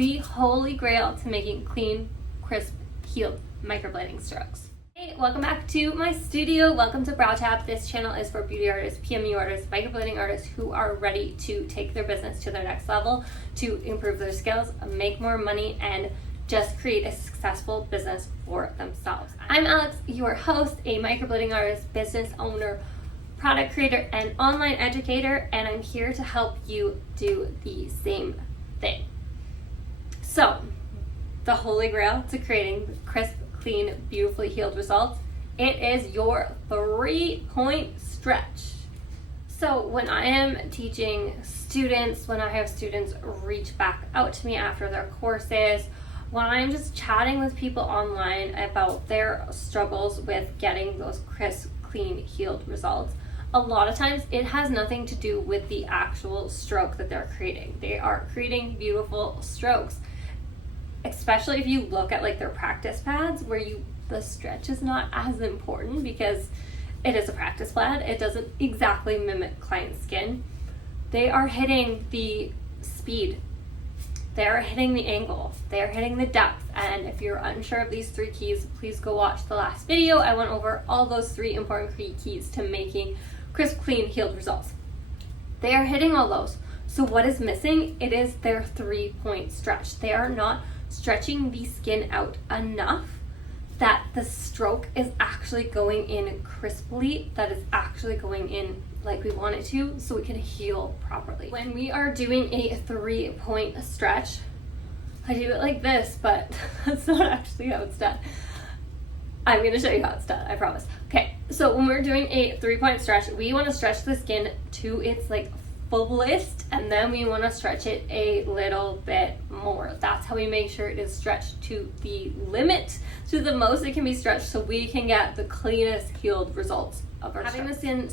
the holy grail to making clean, crisp, healed microblading strokes. Hey, welcome back to my studio. Welcome to Brow Tap. This channel is for beauty artists, PMU artists, microblading artists who are ready to take their business to their next level, to improve their skills, make more money, and just create a successful business for themselves. I'm Alex, your host, a microblading artist, business owner, product creator, and online educator, and I'm here to help you do the same thing. So, the holy grail to creating crisp, clean, beautifully healed results, it is your 3-point stretch. So when I am teaching students, when I have students reach back out to me after their courses, when I'm just chatting with people online about their struggles with getting those crisp, clean, healed results, a lot of times it has nothing to do with the actual stroke that they're creating. They are creating beautiful strokes. Especially if you look at like their practice pads where the stretch is not as important because it is a practice pad. It doesn't exactly mimic client skin. They are hitting the speed. They're hitting the angle. They're hitting the depth. And if you're unsure of these 3 keys, please go watch the last video. I went over all those 3 important keys to making crisp, clean, healed results. They are hitting all those. So what is missing? It is their 3-point stretch. They are not stretching the skin out enough that the stroke is actually going in crisply, that is actually going in like we want it to, so it can heal properly. When we are doing a 3-point stretch, I do it like this, but that's not actually how it's done. I'm going to show you how it's done, I promise. Okay, so when we're doing a 3-point stretch, we want to stretch the skin to its like fullest, and then we want to stretch it a little bit more. That's how we make sure it is stretched to the limit, to the most it can be stretched, so we can get the cleanest healed results of our having the skin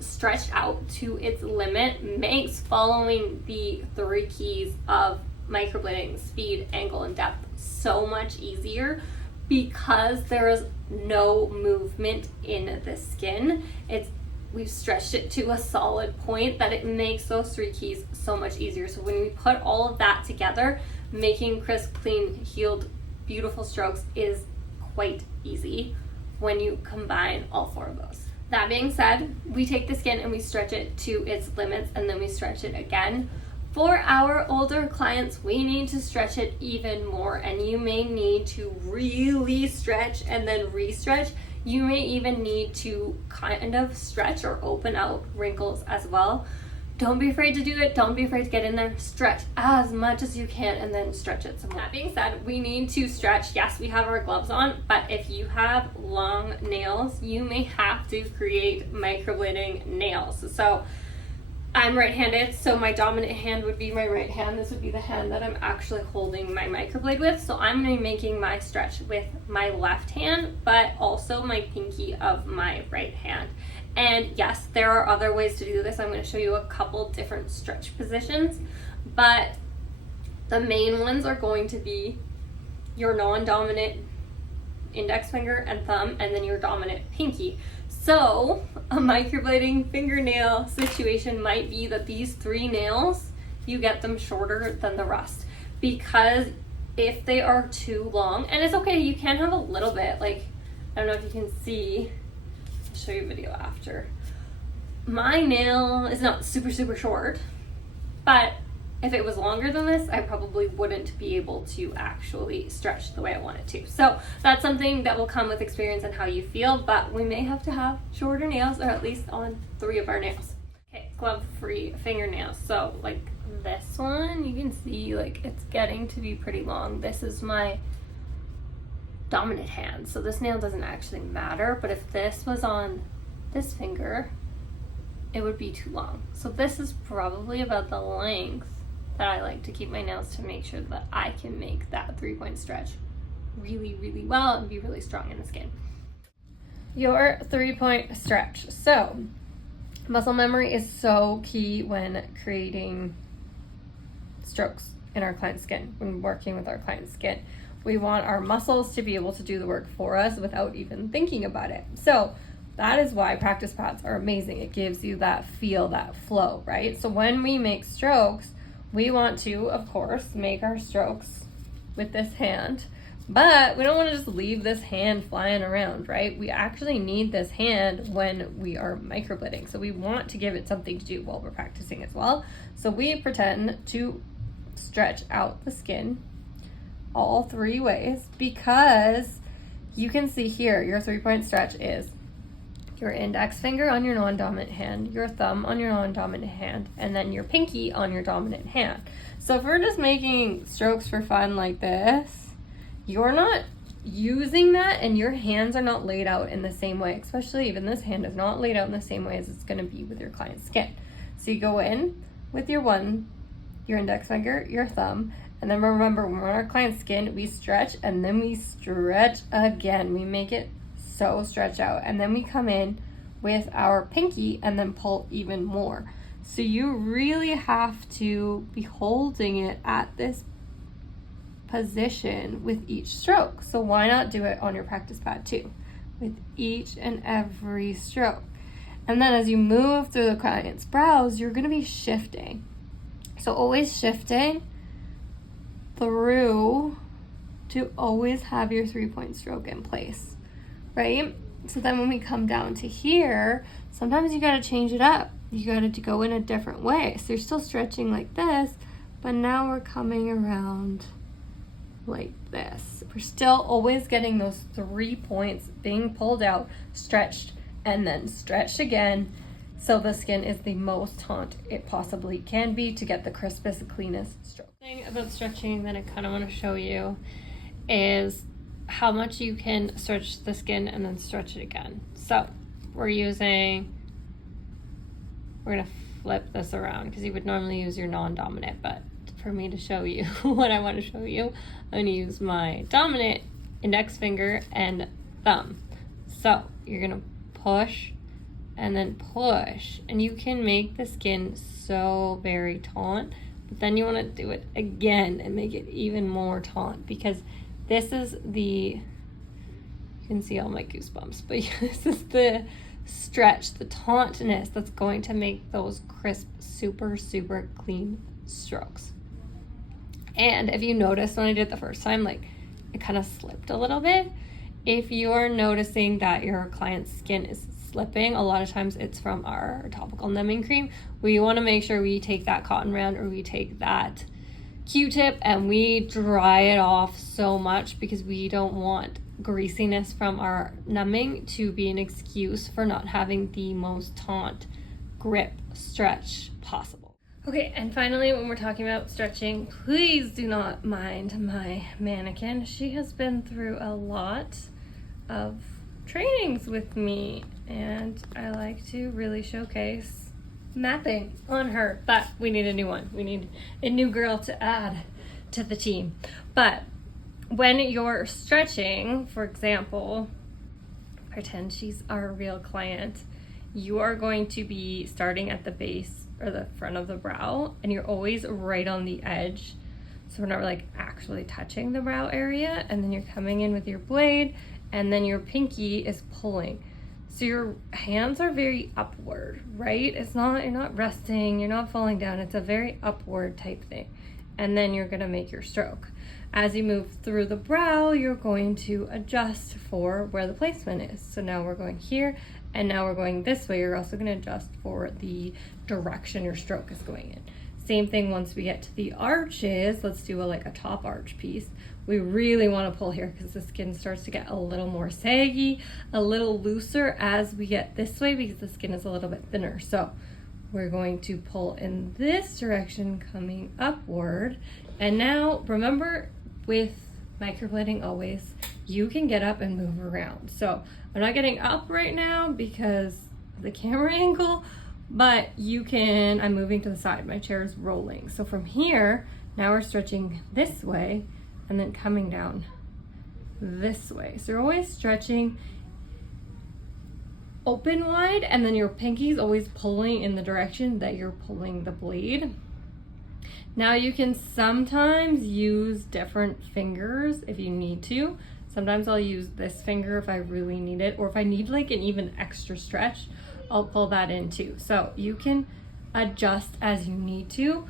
stretched out to its limit makes following the 3 keys of microblading, speed, angle, and depth, so much easier because there is no movement in the skin. We've stretched it to a solid point that it makes those 3 keys so much easier. So when we put all of that together, making crisp, clean, healed, beautiful strokes is quite easy when you combine all 4 of those. That being said, we take the skin and we stretch it to its limits, and then we stretch it again. For our older clients, we need to stretch it even more, and you may need to really stretch and then re-stretch. You may even need to kind of stretch or open out wrinkles as well. Don't be afraid to do it. Don't be afraid to get in there. Stretch as much as you can and then stretch it some more. That being said, we need to stretch. Yes, we have our gloves on, but if you have long nails, you may have to create microblading nails. So I'm right-handed, so my dominant hand would be my right hand. This would be the hand that I'm actually holding my microblade with. So I'm going to be making my stretch with my left hand, but also my pinky of my right hand. And yes, there are other ways to do this. I'm going to show you a couple different stretch positions, but the main ones are going to be your non-dominant index finger and thumb, and then your dominant pinky. So a microblading fingernail situation might be that these 3 nails, you get them shorter than the rest, because if they are too long, and it's okay, you can have a little bit, like, I don't know if you can see, I'll show you a video after. My nail is not super short, but if it was longer than this, I probably wouldn't be able to actually stretch the way I want it to. So that's something that will come with experience and how you feel, but we may have to have shorter nails, or at least on 3 of our nails. Okay, glove-free fingernails. So like this one, you can see like it's getting to be pretty long. This is my dominant hand, so this nail doesn't actually matter, but if this was on this finger, it would be too long. So this is probably about the length that I like to keep my nails to make sure that I can make that 3-point stretch really well and be really strong in the skin. Your 3-point stretch. So muscle memory is so key when creating strokes in our client's skin, when working with our client's skin. We want our muscles to be able to do the work for us without even thinking about it. So that is why practice pads are amazing. It gives you that feel, that flow, right? So when we make strokes, we want to, of course, make our strokes with this hand, but we don't want to just leave this hand flying around, right? We actually need this hand when we are microblading. So we want to give it something to do while we're practicing as well. So we pretend to stretch out the skin all 3 ways, because you can see here your 3-point stretch is your index finger on your non-dominant hand, your thumb on your non-dominant hand, and then your pinky on your dominant hand. So if we're just making strokes for fun like this, you're not using that and your hands are not laid out in the same way, especially even this hand is not laid out in the same way as it's going to be with your client's skin. So you go in with your index finger, your thumb, and then remember, when we're on our client's skin, we stretch and then we stretch again. We make it so stretch out, and then we come in with our pinky and then pull even more. So you really have to be holding it at this position with each stroke. So why not do it on your practice pad too, with each and every stroke? And then as you move through the client's brows, you're going to be shifting. So always shifting through to always have your 3-point stroke in place, right? So then when we come down to here, sometimes you got to change it up. You got to go in a different way. So you're still stretching like this, but now we're coming around like this. We're still always getting those 3 points being pulled out, stretched, and then stretched again. So the skin is the most taut it possibly can be to get the crispest, cleanest stroke. The thing about stretching that I kind of want to show you is how much you can stretch the skin and then stretch it again. So we're gonna flip this around because you would normally use your non-dominant, but for me to show you what I want to show you, I'm gonna use my dominant index finger and thumb. So you're gonna push and then push, and you can make the skin so very taut, but then you want to do it again and make it even more taut, because this is you can see all my goosebumps, but this is the stretch, the tautness that's going to make those crisp, super, super clean strokes. And if you notice when I did it the first time, like it kind of slipped a little bit. If you're noticing that your client's skin is slipping, a lot of times it's from our topical numbing cream. We want to make sure we take that cotton round or we take that Q-tip and we dry it off so much, because we don't want greasiness from our numbing to be an excuse for not having the most taut grip stretch possible. Okay, and finally, when we're talking about stretching, please do not mind my mannequin. She has been through a lot of trainings with me, and I like to really showcase mapping on her, but we need a new one. We need a new girl to add to the team. But when you're stretching, for example, pretend she's our real client, you are going to be starting at the base or the front of the brow, and you're always right on the edge, so we're not like actually touching the brow area, and then you're coming in with your blade, and then your pinky is pulling. So your hands are very upward, right? You're not resting, you're not falling down. It's a very upward type thing. And then you're gonna make your stroke. As you move through the brow, you're going to adjust for where the placement is. So now we're going here, and now we're going this way. You're also gonna adjust for the direction your stroke is going in. Same thing once we get to the arches. Let's do a top arch piece. We really want to pull here because the skin starts to get a little more saggy, a little looser as we get this way, because the skin is a little bit thinner. So we're going to pull in this direction, coming upward. And now remember, with microblading always, you can get up and move around. So I'm not getting up right now because of the camera angle, but I'm moving to the side. My chair is rolling. So from here, now we're stretching this way and then coming down this way. So you're always stretching open wide, and then your pinky's always pulling in the direction that you're pulling the blade. Now you can sometimes use different fingers if you need to. Sometimes I'll use this finger if I really need it, or if I need an even extra stretch, I'll pull that in too. So you can adjust as you need to,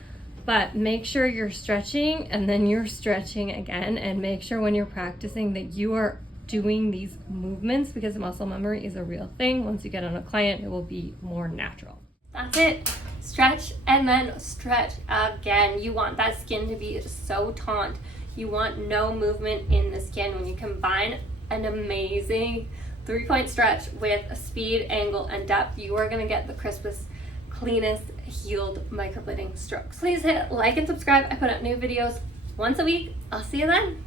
But make sure you're stretching and then you're stretching again, and make sure when you're practicing that you are doing these movements, because muscle memory is a real thing. Once you get on a client, it will be more natural. That's it. Stretch and then stretch again. You want that skin to be so taut. You want no movement in the skin. When you combine an amazing 3-point stretch with speed, angle, and depth, you are going to get the crispest, cleanest, healed microblading strokes. Please hit like and subscribe. I put out new videos once a week. I'll see you then.